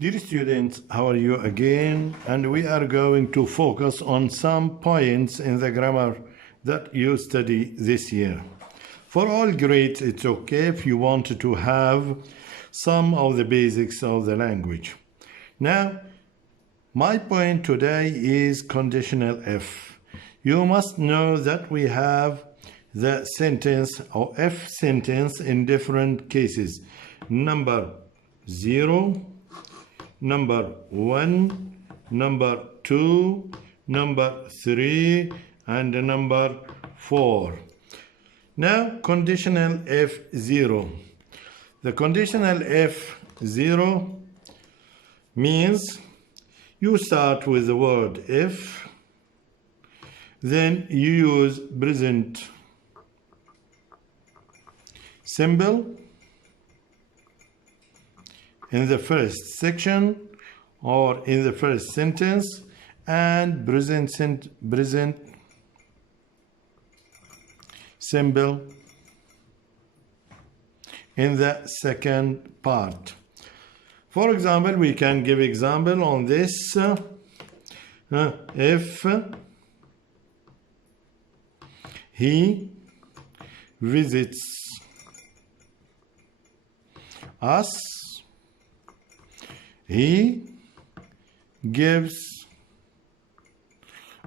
Dear students, how are you again? And we are going to focus on some points in the grammar that you study this year. For all grades, it's okay if you want to have some of the basics of the language. Now, my point today is conditional if. You must know that we have the sentence or if sentence in different cases. Number 0, number 1, number 2, number 3, and number 4. Now, conditional F0. The conditional F0 means you start with the word if, then you use present symbol in the first section or in the first sentence, and present symbol in the second part. For example, we can give example on this. If he visits us, he gives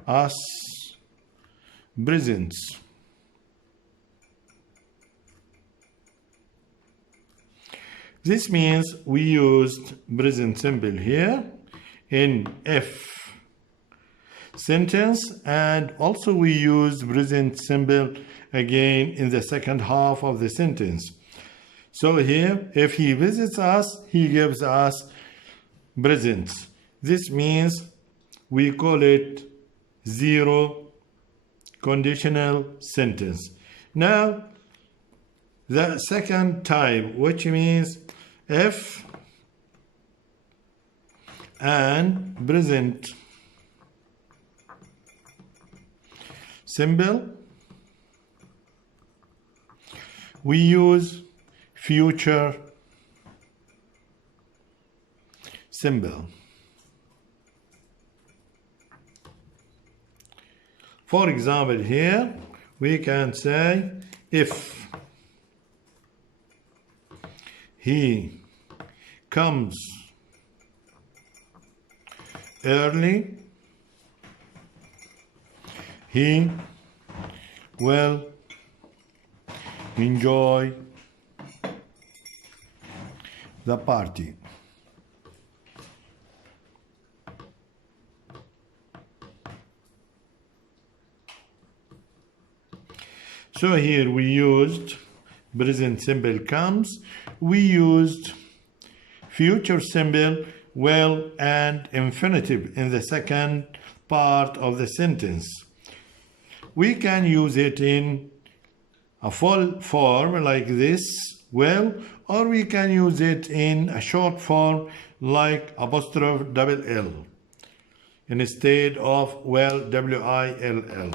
us presents. This means we used present simple here in if sentence, and also we used present simple again in the second half of the sentence. So here, if he visits us, he gives us presents. This means we call it zero conditional sentence. Now, the second type, which means if and present symbol, we use future symbol. For example, here we can say if he comes early, he will enjoy the party. So here we used present simple comes, we used future symbol will and infinitive in the second part of the sentence. We can use it in a full form like this, will, or we can use it in a short form like apostrophe double L instead of will, W-I-L-L.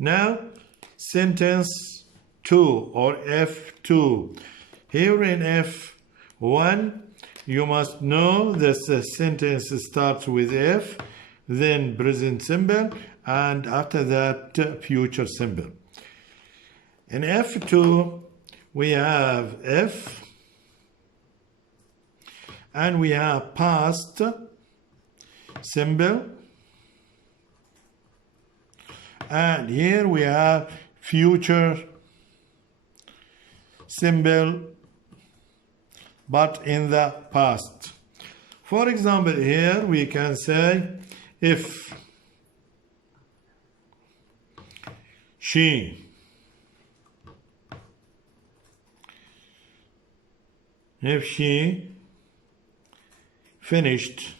Now, sentence 2 or F2. Here in F1, you must know that the sentence starts with if, then present symbol, and after that future symbol. In F2, we have if, and we have past symbol, and here we have future symbol, but in the past. For example, here we can say if she finished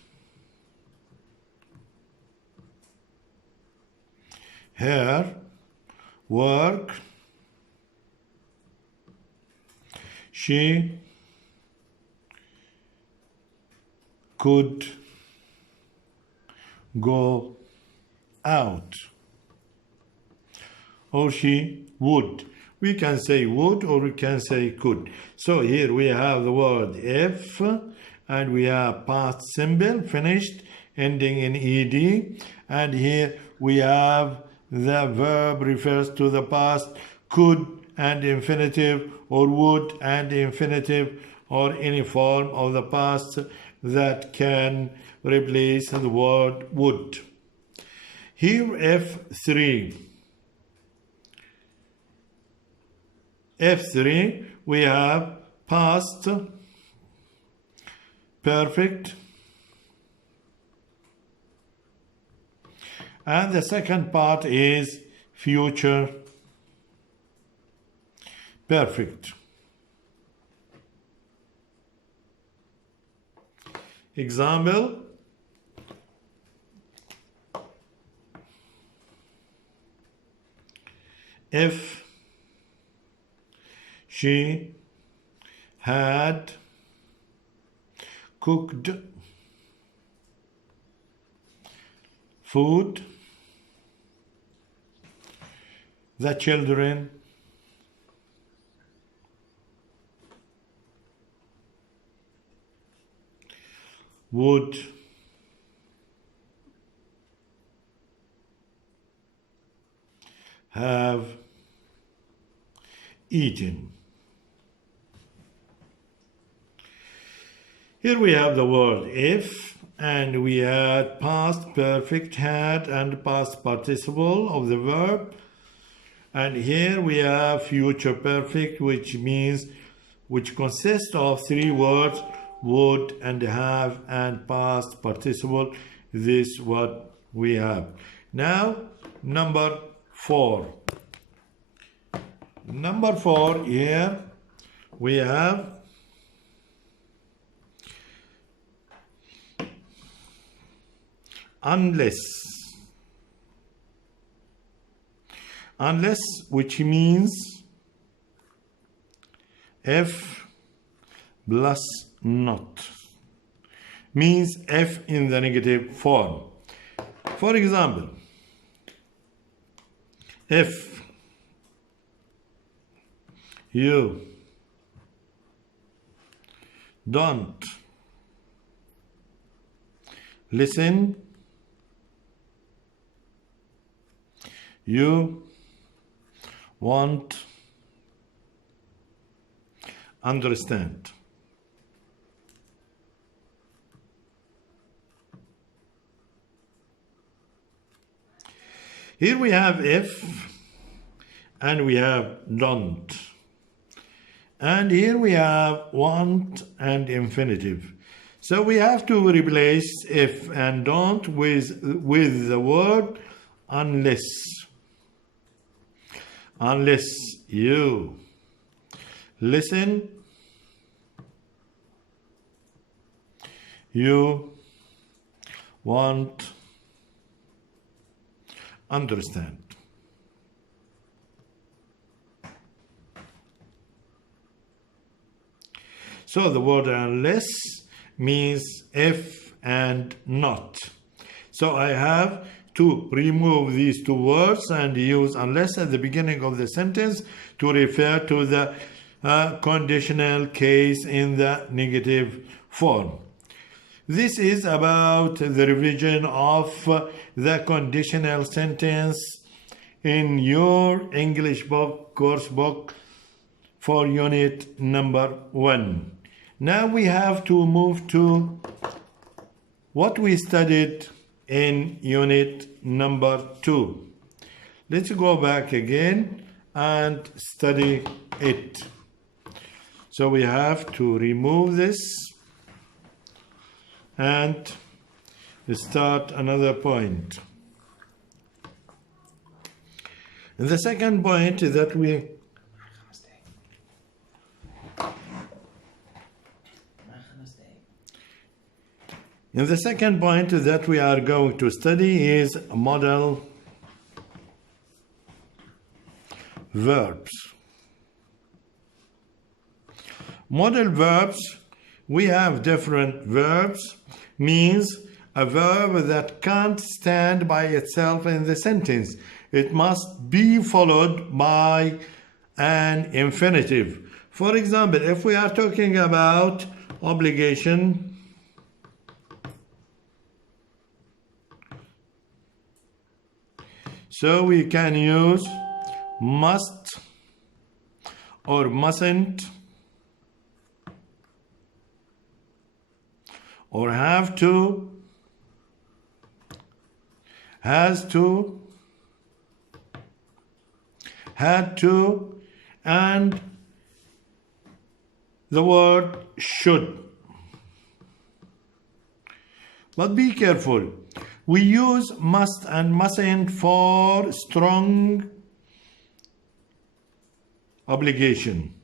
her work, she could go out, or she would. We can say would or we can say could. So here we have the word if and we have past simple, finished, ending in ed, and here we have the verb refers to the past, could and infinitive, or would and infinitive, or any form of the past that can replace the word would. Here F3. F3 we have past perfect, and the second part is future perfect. Example: if she had cooked food, the children would have eaten. Here we have the word if, and we had past perfect had and past participle of the verb, and here we have future perfect, which consists of three words: would and have and past participle. This is what we have. Now number 4. Number 4, here we have unless. Unless, which means if plus not, means if in the negative form. For example, if you don't listen, you won't understand. Here we have if, and we have don't, and here we have want and infinitive. So we have to replace if and don't with the word unless. Unless you listen, you won't understand. So the word unless means if and not. So I have to remove these two words and use unless at the beginning of the sentence to refer to the conditional case in the negative form. This is about the revision of the conditional sentence in your English book, course book, for unit number 1. Now we have to move to what we studied in unit number 2. Let's go back again and study it. So we have to remove this and start another point. And the second point that we are going to study is modal verbs. Modal verbs, we have different verbs, means a verb that can't stand by itself in the sentence. It must be followed by an infinitive. For example, if we are talking about obligation, So we can use must or mustn't or have to, has to, had to, and the word should. But be careful. We use must and mustn't for strong obligation.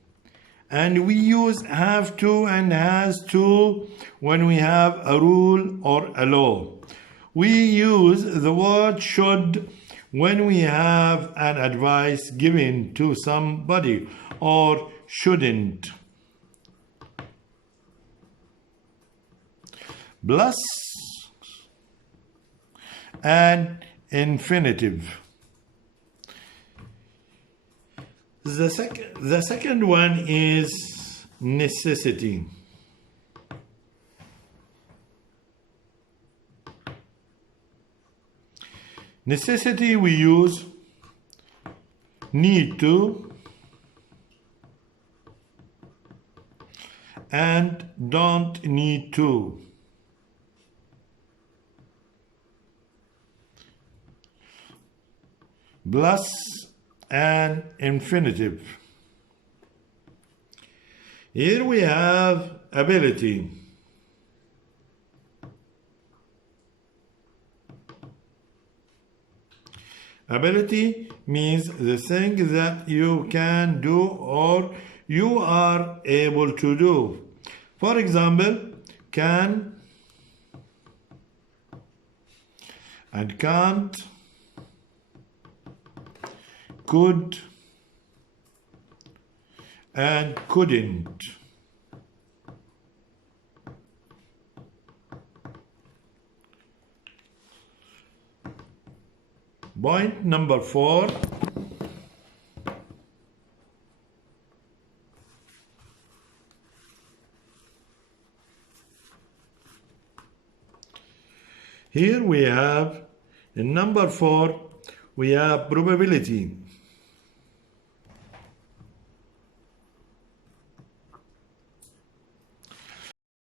And we use have to and has to when we have a rule or a law. We use the word should when we have an advice given to somebody, or shouldn't. Plus an infinitive. The second one is necessity. Necessity we use need to and don't need to. Plus an infinitive. Here we have ability. Ability means the thing that you can do or you are able to do. For example, can and can't, could and couldn't. Point number 4. Here we have in number 4 we have probability.